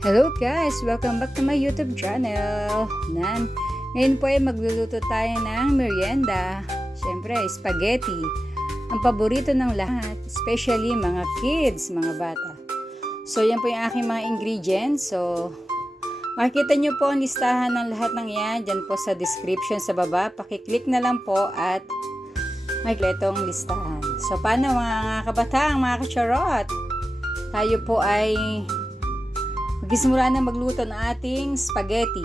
Hello guys! Welcome back to my YouTube channel. Ngayon po ay magluluto tayo ng merienda. Siyempre, spaghetti. Ang paborito ng lahat, especially mga kids, mga bata. So, yan po yung aking mga ingredients. So, makikita nyo po ang listahan ng lahat ng yan. Dyan po sa description sa baba. Pakiclick na lang po at makikita itong listahan. So, paano mga kabatang, mga kacharot? Tayo po ay magsisimula na magluto ng ating spaghetti.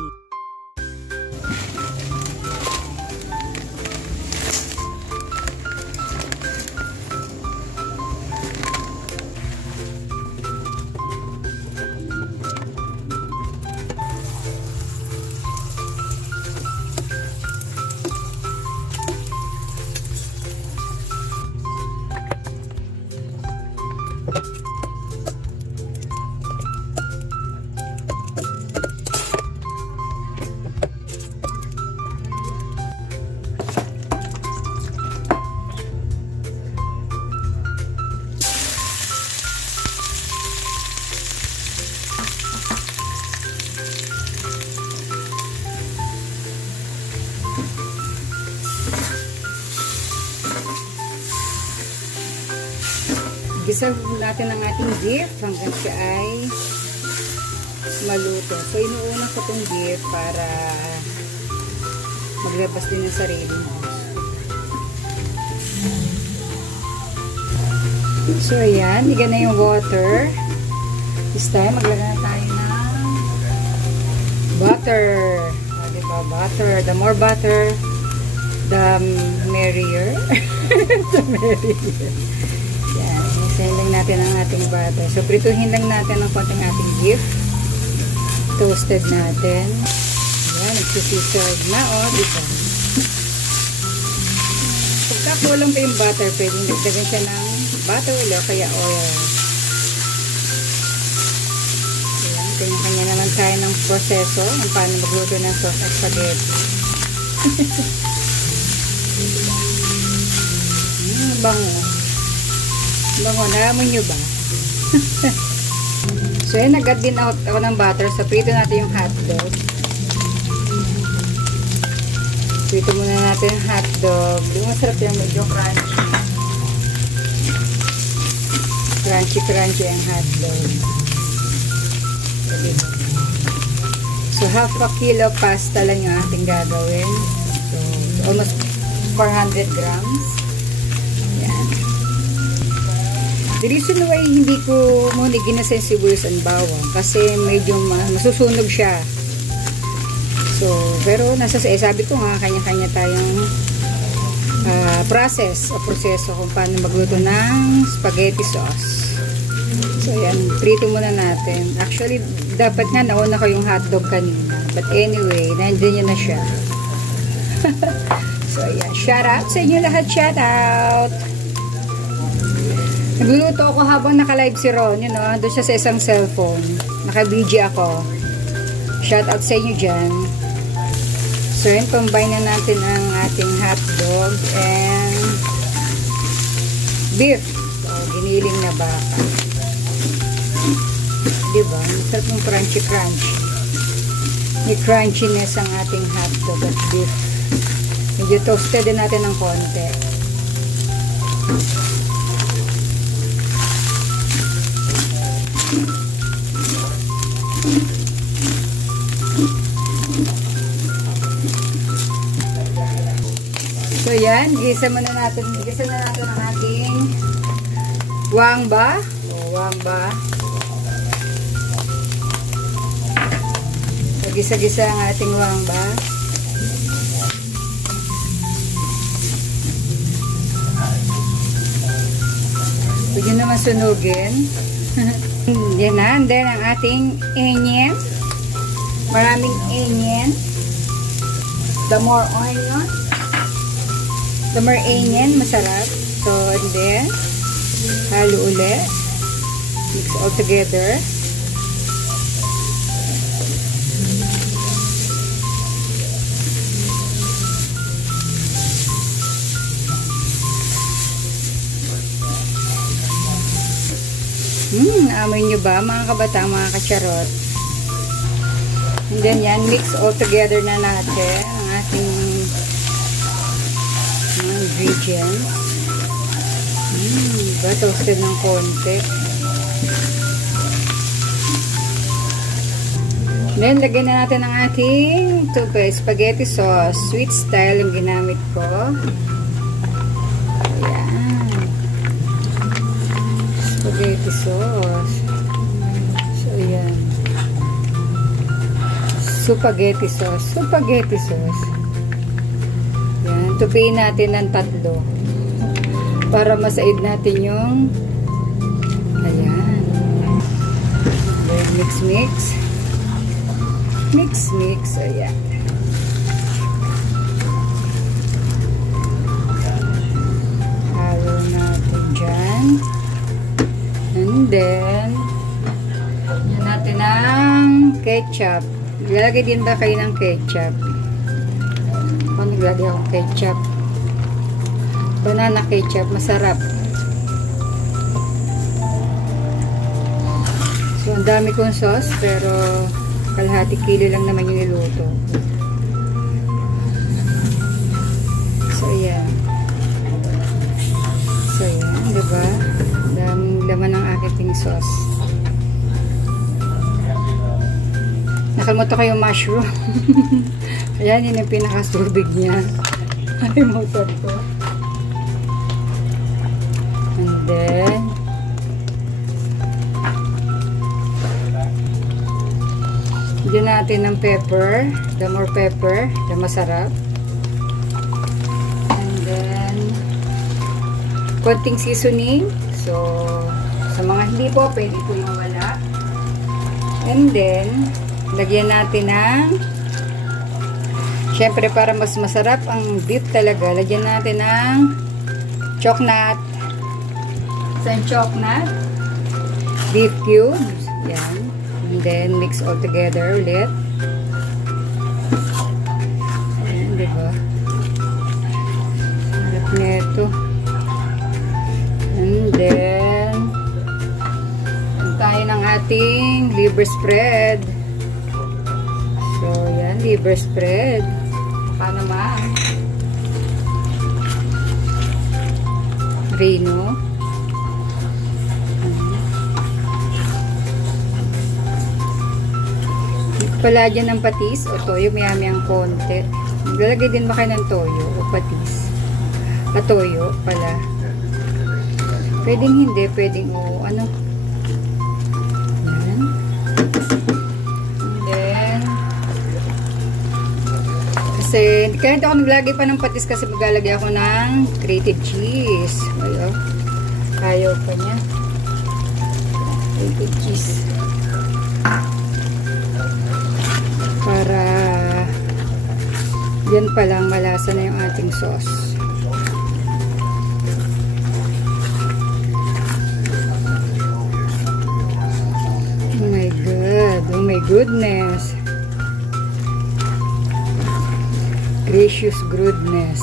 Gisa natin ang ating beef hanggang siya ay maluto. So, inuuna ko itong beef para maglabas din ng sarili mo. So, ayan. Higa na yung water. This time, maglagay na tayo ng butter. Diba? Butter. The more butter, the merrier. The merrier. Yan. Isahin lang natin ang ating butter. So, prituhin lang natin ang konting ating beef. Toasted natin. Yan. Nagsisisog na. O, dito. Pagka kulang pa yung butter, pwedeng nagdagan siya ng butter o kaya oil. Yan. Kanya-kanya naman tayo ng proseso kung paano magluto ng sauce at spaghetti. Bango. Bango, naraman nyo ba? So, yan, nag-add din out ako ng butter. So, prito natin yung hotdog. Prito muna natin yung hotdog. Yung masarap yung medyo crunchy. Crunchy ang hotdog. So, half a kilo pasta lang yung ating gagawin. So, almost 400 grams. The reason why hindi ko muna ginasa yung sibuyas and bawang kasi medyo masusunog siya. So, pero sabi ko nga, kanya-kanya tayong proseso kung paano magluto ng spaghetti sauce. So, yan, prito muna natin. Actually, dapat nga nauna ko yung hotdog kanina. But anyway, nandiyan yun na siya. So, yan, shout out sa inyo lahat, shout out! Nagluluto ako habang naka-live si Ron, you know, doon siya sa isang cellphone. Naka-BG ako. Shout out sa inyo dyan. So, yun, combine na natin ang ating hotdog and beef. So, giniling na baka. Diba? Masarap ng crunchy-crunchy. May crunchiness ang ating hotdog at beef. Medyo toasted din natin ng konti. So yan, gisa na natin ang ating wangba. So, gisa-gisa ang ating wangba. Pwede naman sunugin. Yan na, and then ang ating onion. Maraming onion. The more onion, the more onion, masarap. So, and then, halo ulit. Mix all together. Amoy nyo ba mga kabataan, mga kacharot? And then yan, mix all together na natin ang ating mga ingredients. Diba? Toasted ng konti. Then, lagyan na natin ang ating spaghetti sauce. Sweet style yung ginamit ko. Ayan. Spaghetti sauce. So, ayan. Spaghetti sauce. Spaghetti sauce. Ayan. Tupiin natin ng 3. Para masaid natin yung ayan. Then, mix. Mix. Ayan. Halo natin dyan. And then, yan natin ang ketchup. Ilalagay din ba kayo ng ketchup? Kung naglagay akong ketchup. Banana ketchup. Masarap. So, ang dami kong sauce, pero kalahati kilo lang naman yung niluto. So, ayan. Diba? Daming laman ng aking sauce. Nakalimutan ko yung mushroom. Ayan, yun yung pinakasubig niya. Nakalimutan ko. And then, bigyan natin ng pepper. The more pepper, the masarap. And then, konting seasoning. So, sa mga hindi po, pwede po yung wala. And then, lagyan natin ng, syempre para mas masarap ang beef talaga, lagyan natin ng chocolate. Isang chocolate. Beef cubes. Yan. And then, mix all together ulit. Ayan, diba? Harap neto. And then, tayo ng ating liver spread. So, yan, liver spread. Baka naman. Reno. Pala dyan ng patis o toyo, mayami ang konti. Maglalagay din ba kayo ng toyo o patis? Toyo pala. Pwedeng hindi, pwedeng o ano. Yan. And then, kasi, kaya ito ako naglagay pa ng patis kasi maglalagay ako ng grated cheese. Ayaw. Ayaw pa niya. Grated cheese. Para yan pa lang malasa na yung ating sauce. Oh my God. Oh my goodness. Gracious goodness.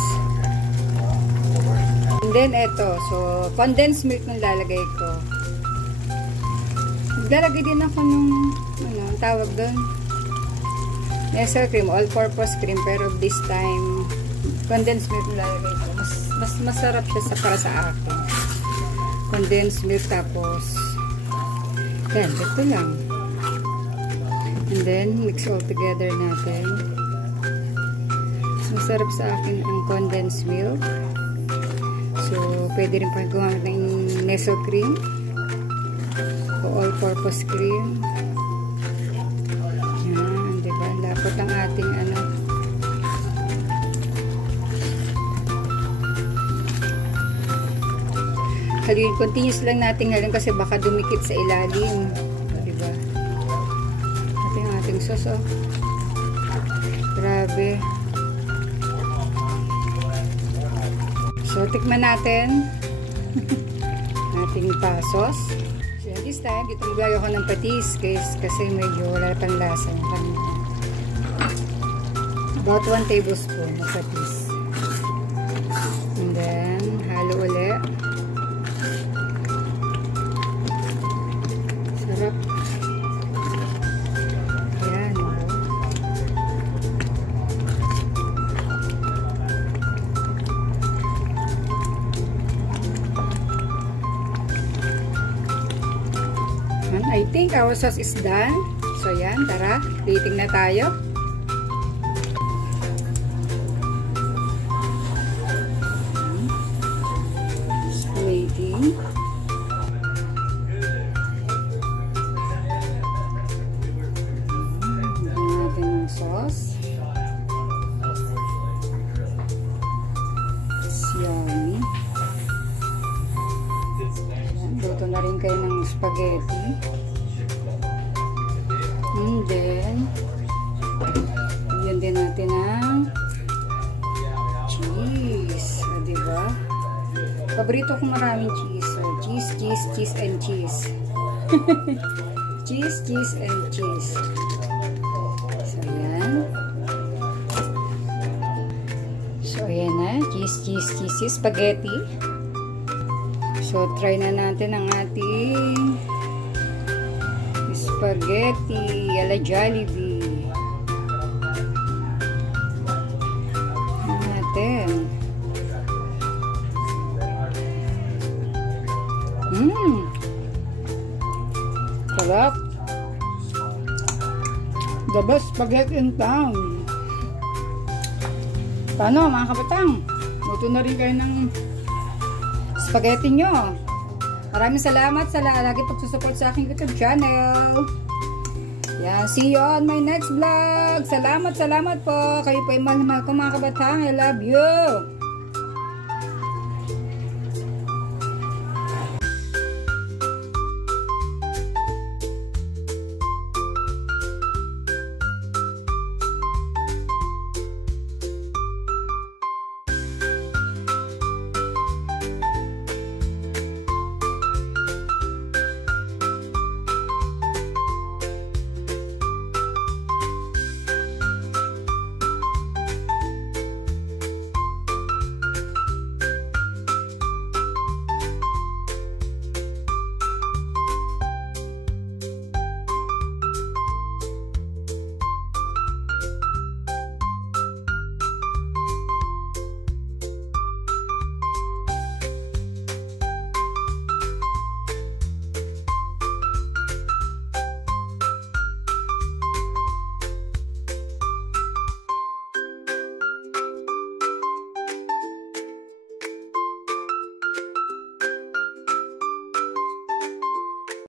And then eto. So, condensed milk nang lalagay ko. Lalagay din ako nung ano, tawag doon. Nestle cream, all-purpose cream, pero this time condensed milk lalagay ko. Mas masarap siya para sa akin. Condensed milk, tapos yan, ito lang. And then mix all together natin. Masarap sa akin ang condensed milk. So pwede rin pa gumamit ng Nestle cream o all-purpose cream. Dapat ang ating ano. Haluin, continuous lang natin ngayon kasi baka dumikit sa ilalim. Diba? Ating sauce, oh. Grabe. So, tikman natin. Ating pasos. So, this time, dito maglagay ako ng patis kasi medyo wala pang lasa yung kanina. About 1 tablespoon of patis. And then, halo ulit. Sarap. Ayan. I think our sauce is done. So yan, tara, plating na tayo. Plating. Natin ng sauce. It's yummy. Luto na rin kayo ng spaghetti. And then, yan din natin ang cheese. Diba? Paborito ko maraming cheese. So, cheese, and cheese. cheese, and cheese. So, yan. So, ayan na. Cheese, spaghetti. So, try na natin ang ating spaghetti ala Jollibee. Natin. Sarap. The best spaghetti in town. Paano mga kapatang? Luto na rin kayo ng spaghetti nyo. Maraming salamat sa lagi pagsusupport sa aking YouTube channel. Yan, see you on my next vlog. Salamat po. Kayo po yung mahal ko mga kabatang. I love you.